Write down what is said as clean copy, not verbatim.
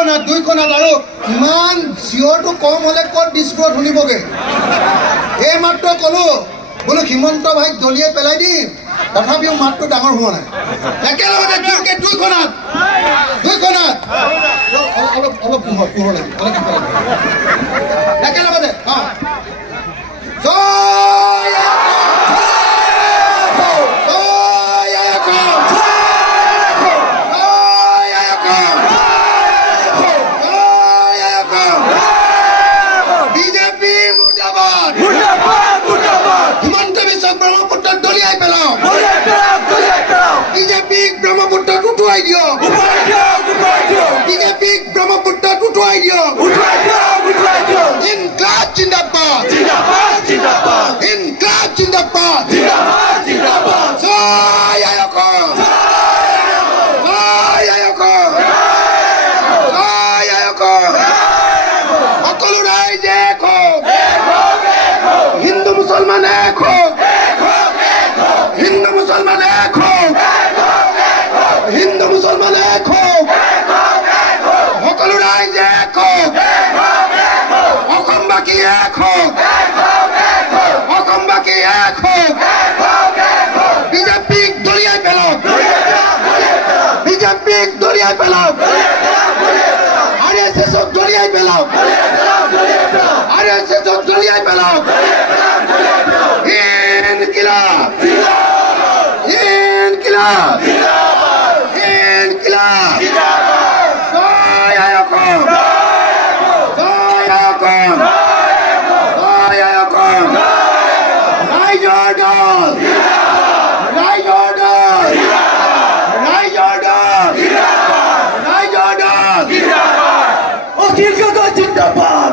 দুইখনত আৰু ইমান জিঅ'টো কম হ'লে ক'ত ডিস্কত শুনিবগে এই মাত্ৰ ক'লো বোলো হিমন্ত ভাইক দলিয়াই পেলাই দিম তথাপিও মাতটো ডাঙৰ হোৱা নাই একেলগতে দুইখনত অলপ পোহৰ লাগিব একেলগতে হিন্দু মুসলমান এক হোক হিন্দু মুসলমান এক হোক হিন্দু মুসলমান এক হোক সকলো ৰাইজে এক হোক অসমবাসী এক হোক অসমবাসী এক হোক বিজেপিক দলিয়াই পেলাওক বিজেপিক দলিয়াই পেলাওক RSSক দলিয়াই পেলাওক RSSক দলিয়াই পেলাওক ইনকিলাব ইনকিলাব ইনকিলাব জয় অসম জয় অসম জয় অসম ৰাইজৰ দল ৰাইজৰ দল ৰাইজৰ দল ৰাইজৰ দল অখিল গগৈ জিন্দাবাদ